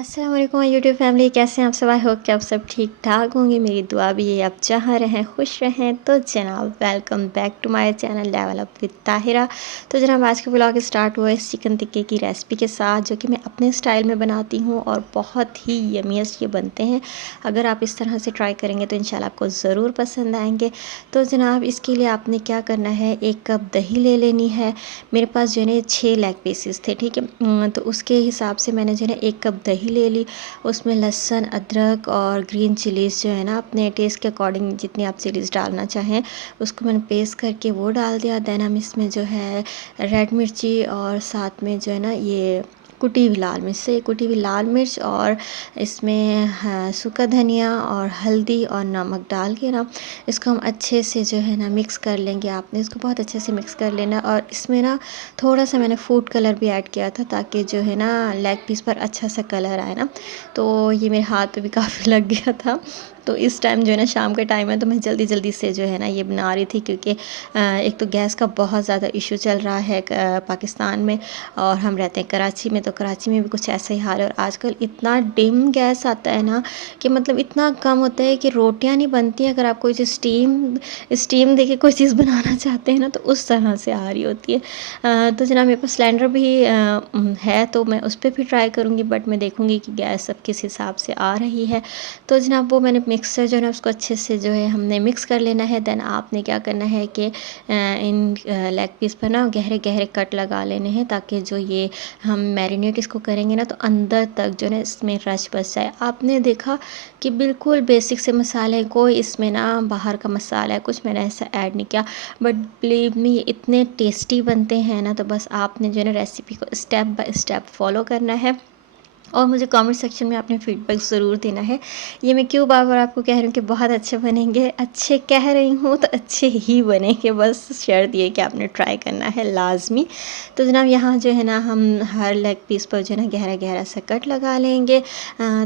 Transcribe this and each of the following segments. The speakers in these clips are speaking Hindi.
अस्सलाम वालेकुम यूट्यूब फैमिली, कैसे हैं आप सब। आई होप कि आप सब ठीक ठाक होंगे। मेरी दुआ भी है आप जहाँ रहें खुश रहें। तो जनाब welcome back to my channel level up with Tahira. तो जनाब आज का व्लॉग स्टार्ट हुआ है चिकन टिक्के की रेसिपी के साथ, जो कि मैं अपने स्टाइल में बनाती हूँ और बहुत ही यमीस्ट ये बनते हैं। अगर आप इस तरह से ट्राई करेंगे तो इंशाल्लाह आपको ज़रूर पसंद आएंगे। तो जनाब इसके लिए आपने क्या करना है, 1 कप दही ले लेनी है। मेरे पास जो है ना 6 लेग पीसेस थे, ठीक है। तो उसके हिसाब से मैंने जो है ना 1 कप दही ले ली। उसमें लहसुन, अदरक और ग्रीन चिलीज़ जो है ना अपने टेस्ट के अकॉर्डिंग जितनी आप चिलीज़ डालना चाहें उसको मैंने पेस्ट करके वो डाल दिया। देन हम इसमें जो है रेड मिर्ची और साथ में जो है ना ये कुटी हुई लाल मिर्च से कुटी हुई लाल मिर्च और इसमें सूखा धनिया और हल्दी और नमक डाल के ना इसको हम अच्छे से जो है ना मिक्स कर लेंगे। आपने इसको बहुत अच्छे से मिक्स कर लेना और इसमें ना थोड़ा सा मैंने फूड कलर भी ऐड किया था ताकि जो है ना लेग पीस पर अच्छा सा कलर आए ना। तो ये मेरे हाथ पे भी काफ़ी लग गया था। तो इस टाइम जो है ना शाम का टाइम है, तो मैं जल्दी जल्दी से जो है ना ये बना रही थी, क्योंकि एक तो गैस का बहुत ज़्यादा इशू चल रहा है पाकिस्तान में, और हम रहते हैं कराची में। तो कराची में भी कुछ ऐसा ही हाल है और आजकल इतना डिम गैस आता है ना कि मतलब इतना कम होता है कि रोटियां नहीं बनती। अगर आप कोई चीज़ स्टीम स्टीम देके कोई चीज़ बनाना चाहते हैं ना तो उस तरह से आ रही होती है। तो जनाब मेरे पास सिलेंडर भी है, तो मैं उस पर भी ट्राई करूँगी, बट मैं देखूँगी कि गैस सब किस हिसाब से आ रही है। तो जनाब वो मैंने मिक्सर जो है ना उसको अच्छे से जो है हमने मिक्स कर लेना है। देन आपने क्या करना है कि इन लेग पीस पर ना गहरे गहरे कट लगा लेने हैं, ताकि जो ये हम मैरिनेट इसको करेंगे ना तो अंदर तक जो है ना इसमें रच बस जाए। आपने देखा कि बिल्कुल बेसिक से मसाले हैं, कोई इसमें ना बाहर का मसाला है कुछ मैंने ऐसा ऐड नहीं किया, बट बिलीव मी ये इतने टेस्टी बनते हैं ना। तो बस आपने जो है ना रेसिपी को स्टेप बाय स्टेप फॉलो करना है और मुझे कमेंट सेक्शन में अपने फीडबैक ज़रूर देना है। ये मैं क्यों बार बार आपको कह रही हूँ कि बहुत अच्छे बनेंगे, अच्छे कह रही हूँ तो अच्छे ही बनेंगे, बस शर्त ये कि आपने ट्राई करना है लाजमी। तो जनाब यहाँ जो है ना हम हर लेग पीस पर जो है ना गहरा गहरा सा कट लगा लेंगे।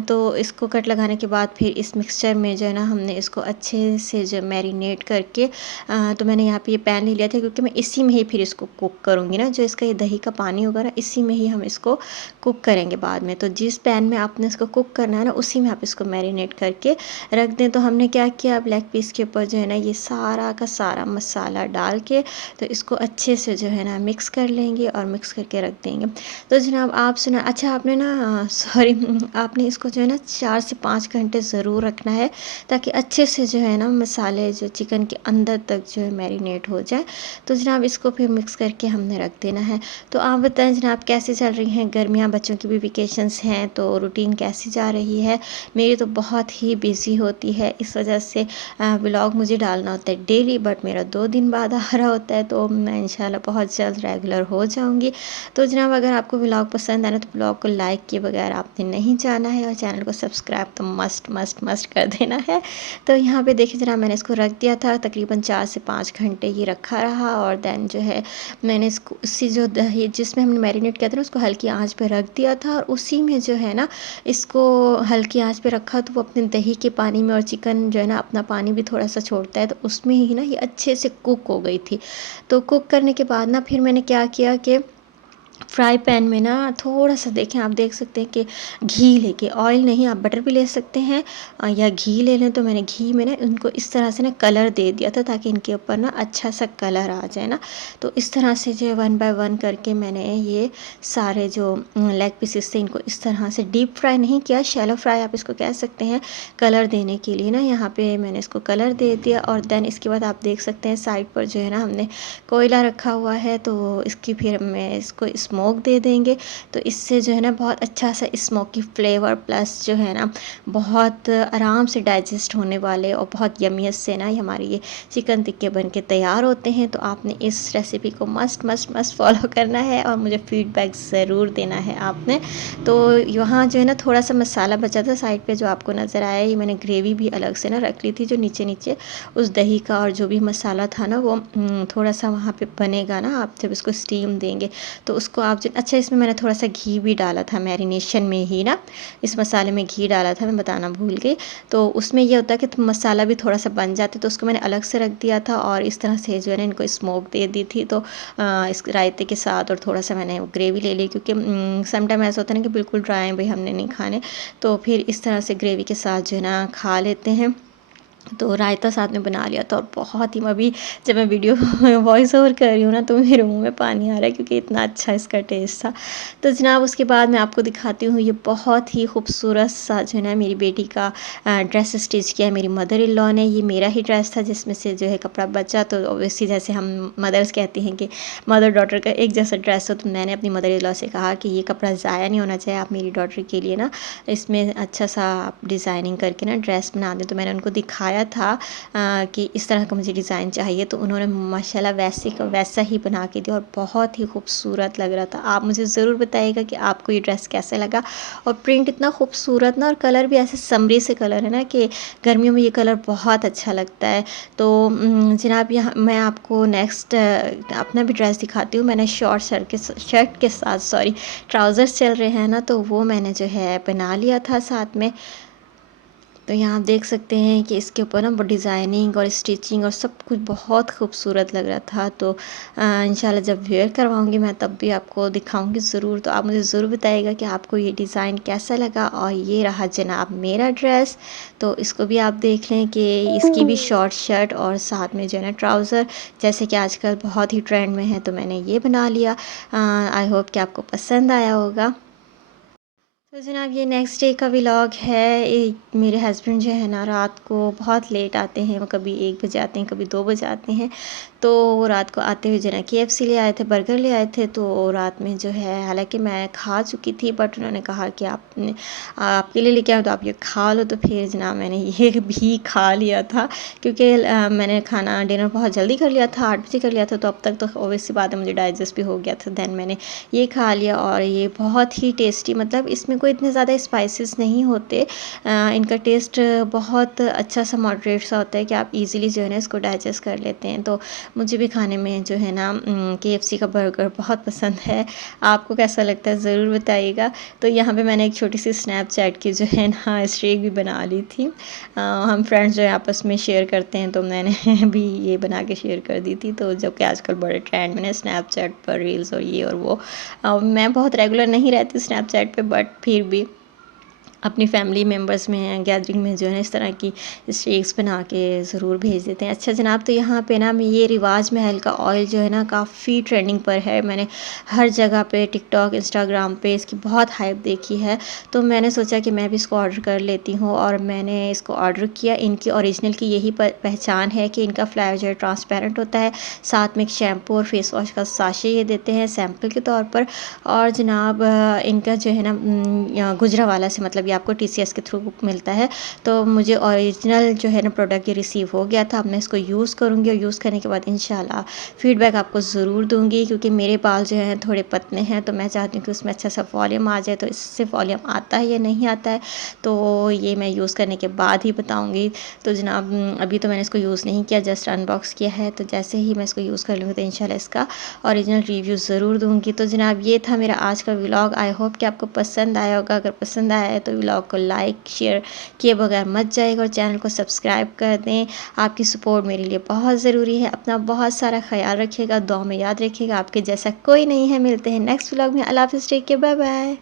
तो इसको कट लगाने के बाद फिर इस मिक्सचर में जो है ना हमने इसको अच्छे से जो मैरिनेट करके तो मैंने यहाँ पे ये पैन ले लिया था, क्योंकि मैं इसी में ही फिर इसको कुक करूँगी ना। जो इसका ये दही का पानी होगा ना इसी में ही हम इसको कुक करेंगे बाद में। तो जिस पैन में आपने इसको कुक करना है ना उसी में आप इसको मैरिनेट करके रख दें। तो हमने क्या किया, अब लेग पीस के ऊपर जो है ना ये सारा का सारा मसाला डाल के तो इसको अच्छे से जो है ना मिक्स कर लेंगे और मिक्स करके रख देंगे। तो जनाब आप सुना, अच्छा आपने ना सॉरी आपने इसको जो है ना 4 से 5 घंटे ज़रूर रखना है, ताकि अच्छे से जो है ना मसाले जो चिकन के अंदर तक जो है मैरिनेट हो जाए। तो जनाब इसको फिर मिक्स करके हमने रख देना है। तो आप बताएं जनाब कैसे चल रही हैं गर्मियाँ, बच्चों की भी वेकेशंस हैं, तो रूटीन कैसी जा रही है। मेरी तो बहुत ही बिज़ी होती है, इस वजह से व्लॉग मुझे डालना होता है डेली, बट मेरा 2 दिन बाद आ रहा होता है। तो मैं इंशाल्लाह बहुत जल्द रेगुलर हो जाऊंगी। तो जनाब अगर आपको व्लॉग पसंद आए ना तो व्लॉग को लाइक किए बगैर आपने नहीं जाना है और चैनल को सब्सक्राइब तो मस्ट मस्ट मस्ट कर देना है। तो यहाँ पे देखिए जनाब मैंने इसको रख दिया था, तकरीबन 4 से 5 घंटे ये रखा रहा। और देन जो है मैंने इसको उसी जो दही जिसमें हमने मैरिनेट किया था ना उसको हल्की आंच पे रख दिया था, और उसी में जो है ना इसको हल्की आंच पे रखा तो वो अपने दही के पानी में, और चिकन जो है ना अपना पानी भी थोड़ा सा छोड़ता है, तो उसमें ही ना ये अच्छे से कुक हो गई थी। तो कुक करने के बाद ना फिर मैंने क्या किया कि फ्राई पैन में ना थोड़ा सा, देखें आप देख सकते हैं कि घी लेके, ऑयल नहीं आप बटर भी ले सकते हैं या घी ले लें। तो मैंने घी में ना इनको इस तरह से ना कलर दे दिया था, ताकि इनके ऊपर ना अच्छा सा कलर आ जाए ना। तो इस तरह से जो 1 बाय 1 करके मैंने ये सारे जो लेग पीसेस थे इनको इस तरह से डीप फ्राई नहीं किया, शैलो फ्राई आप इसको कह सकते हैं, कलर देने के लिए ना। यहाँ पे मैंने इसको कलर दे दिया। और देन इसके बाद आप देख सकते हैं साइड पर जो है ना हमने कोयला रखा हुआ है, तो इसकी फिर मैं इसको स्मोक दे देंगे। तो इससे जो है ना बहुत अच्छा सा स्मोकी फ्लेवर प्लस जो है ना बहुत आराम से डाइजेस्ट होने वाले और बहुत यमियत से ना हमारे ये चिकन टिक्के बन के तैयार होते हैं। तो आपने इस रेसिपी को मस्ट मस्ट मस्ट फॉलो करना है और मुझे फीडबैक ज़रूर देना है आपने। तो यहाँ जो है ना थोड़ा सा मसाला बचा था साइड पे जो आपको नज़र आया, ये मैंने ग्रेवी भी अलग से ना रख ली थी, जो नीचे नीचे उस दही का और जो भी मसाला था ना वो थोड़ा सा वहाँ पे बनेगा ना, आप जब इसको स्टीम देंगे तो उसको आप जो अच्छा इसमें मैंने थोड़ा-सा घी भी डाला था मैरिनेशन में ही ना, इस मसाले में घी डाला था, मैं बताना भूल गई। तो उसमें ये होता है कि तो मसाला भी थोड़ा-सा बन जाता है, तो उसको मैंने अलग से रख दिया था और इस तरह से जो है ना इनको स्मोक दे दी थी। तो इस रायते के साथ और थोड़ा-सा मैंने ग्रेवी ले ली, क्योंकि सम टाइम ऐसा होता है ना कि बिल्कुल ड्राई भई हमने नहीं खाने, तो फिर इस तरह से ग्रेवी के साथ जो है ना खा लेते हैं। तो रायता साथ में बना लिया था और बहुत ही अभी जब मैं वीडियो वॉइस ओवर कर रही हूँ ना, तो मेरे मुँह में पानी आ रहा है, क्योंकि इतना अच्छा इसका टेस्ट था। तो जनाब उसके बाद मैं आपको दिखाती हूँ, ये बहुत ही खूबसूरत सा जो है ना मेरी बेटी का ड्रेस स्टिच किया है मेरी मदर इन लॉ ने। ये मेरा ही ड्रेस था जिसमें से जो है कपड़ा बचा, तो ऑब्वियसली जैसे हम मदर्स कहती हैं कि मदर डॉटर का एक जैसा ड्रेस हो, तो मैंने अपनी मदर इन लॉ से कहा कि ये कपड़ा ज़ाया नहीं होना चाहिए, आप मेरी डॉटर के लिए ना इसमें अच्छा सा आप डिज़ाइनिंग करके ना ड्रेस बना दें। तो मैंने उनको दिखाया था कि इस तरह का मुझे डिज़ाइन चाहिए, तो उन्होंने माशाल्लाह वैसे का वैसा ही बना के दिया और बहुत ही खूबसूरत लग रहा था। आप मुझे ज़रूर बताइएगा कि आपको ये ड्रेस कैसा लगा। और प्रिंट इतना खूबसूरत ना, और कलर भी ऐसे समरी से कलर है ना कि गर्मियों में ये कलर बहुत अच्छा लगता है। तो जनाब यहाँ मैं आपको नेक्स्ट अपना भी ड्रेस दिखाती हूँ। मैंने शॉर्ट शर्ट के साथ सॉरी ट्राउज़र्स चल रहे हैं ना, तो वो मैंने जो है बना लिया था साथ में। तो यहाँ आप देख सकते हैं कि इसके ऊपर ना डिज़ाइनिंग और स्टिचिंग और सब कुछ बहुत खूबसूरत लग रहा था। तो इंशाल्लाह जब वेयर करवाऊँगी मैं तब भी आपको दिखाऊँगी ज़रूर। तो आप मुझे ज़रूर बताइएगा कि आपको ये डिज़ाइन कैसा लगा। और ये रहा जनाब मेरा ड्रेस, तो इसको भी आप देख लें कि इसकी भी शॉर्ट शर्ट और साथ में जो है ना ट्राउज़र, जैसे कि आजकल बहुत ही ट्रेंड में है, तो मैंने ये बना लिया। आई होप कि आपको पसंद आया होगा। तो जनाब ये नेक्स्ट डे का व्लॉग है। मेरे हस्बैंड जो है ना रात को बहुत लेट आते हैं, वो कभी 1 बजे आते हैं, कभी 2 बजे आते हैं। तो वो रात को आते हुए जो है KFC ले आए थे, बर्गर ले आए थे। तो रात में जो है, हालांकि मैं खा चुकी थी, बट उन्होंने कहा कि आपने आपके लिए लेके आए तो आप ये खा लो। तो फिर जनाब मैंने ये भी खा लिया था, क्योंकि मैंने खाना डिनर बहुत जल्दी कर लिया था, 8 बजे कर लिया था। तो अब तक तो ऑब्वियस सी बात है मुझे डाइजेस्ट भी हो गया था। देन मैंने ये खा लिया और ये बहुत ही टेस्टी, मतलब इसमें कोई इतने ज़्यादा स्पाइसेस नहीं होते। इनका टेस्ट बहुत अच्छा सा मॉडरेट सा होता है कि आप इजीली जो है ना इसको डाइजेस्ट कर लेते हैं। तो मुझे भी खाने में जो है ना KFC का बर्गर बहुत पसंद है। आपको कैसा लगता है ज़रूर बताइएगा। तो यहाँ पे मैंने एक छोटी सी स्नैपचैट की जो है ना स्ट्रीक भी बना ली थी। हम फ्रेंड्स जो है आपस में शेयर करते हैं, तो मैंने भी ये बना के शेयर कर दी थी। तो जब कि आजकल बड़े ट्रेंड में स्नैपचैट पर रील्स और ये और वो, मैं बहुत रेगुलर नहीं रहती स्नैपचैट पे, बट फिर भी अपनी फैमिली मेम्बर्स में गैदरिंग में जो है ना इस तरह की स्ट्रीक्स बना के ज़रूर भेज देते हैं। अच्छा जनाब, तो यहाँ पे ना मैं ये रिवाज महल का ऑयल जो है ना काफ़ी ट्रेंडिंग पर है। मैंने हर जगह पे टिकटॉक इंस्टाग्राम पे इसकी बहुत हाइप देखी है। तो मैंने सोचा कि मैं भी इसको ऑर्डर कर लेती हूँ, और मैंने इसको ऑर्डर किया। इनकी ओरिजिनल की यही पहचान है कि इनका फ्लेवर जो है ट्रांसपेरेंट होता है। साथ में एक शैम्पू और फेस वॉश का साशे ये देते हैं सैम्पल के तौर पर। और जनाब इनका जो है ना गुजरावाला से, मतलब आपको TCS के थ्रू मिलता है। तो मुझे ओरिजिनल जो है ना प्रोडक्ट ये रिसीव हो गया था। अब मैं इसको यूज़ करूँगी और यूज़ करने के बाद इंशाल्लाह फ़ीडबैक आपको ज़रूर दूँगी, क्योंकि मेरे बाल जो हैं थोड़े पतले हैं, तो मैं चाहती हूँ कि उसमें अच्छा सा वॉल्यूम आ जाए। तो इससे वॉल्यूम आता है या नहीं आता है, तो ये मैं यूज़ करने के बाद ही बताऊँगी। तो जनाब अभी तो मैंने इसको यूज़ नहीं किया, जस्ट अनबॉक्स किया है। तो जैसे ही मैं इसको यूज़ कर लूँगी तो इंशाल्लाह इसका ओरिजिनल रिव्यू ज़रूर दूँगी। तो जनाब ये था मेरा आज का व्लॉग। आई होप कि आपको पसंद आया होगा। अगर पसंद आया है तो व्लॉग को लाइक शेयर किए बगैर मत जाइएगा और चैनल को सब्सक्राइब कर दें। आपकी सपोर्ट मेरे लिए बहुत ज़रूरी है। अपना बहुत सारा ख्याल रखिएगा, दुआ में याद रखिएगा। आपके जैसा कोई नहीं है। मिलते हैं नेक्स्ट व्लॉग में। अल्लाह हाफ़िज़, टेक केयर, बाय बाय।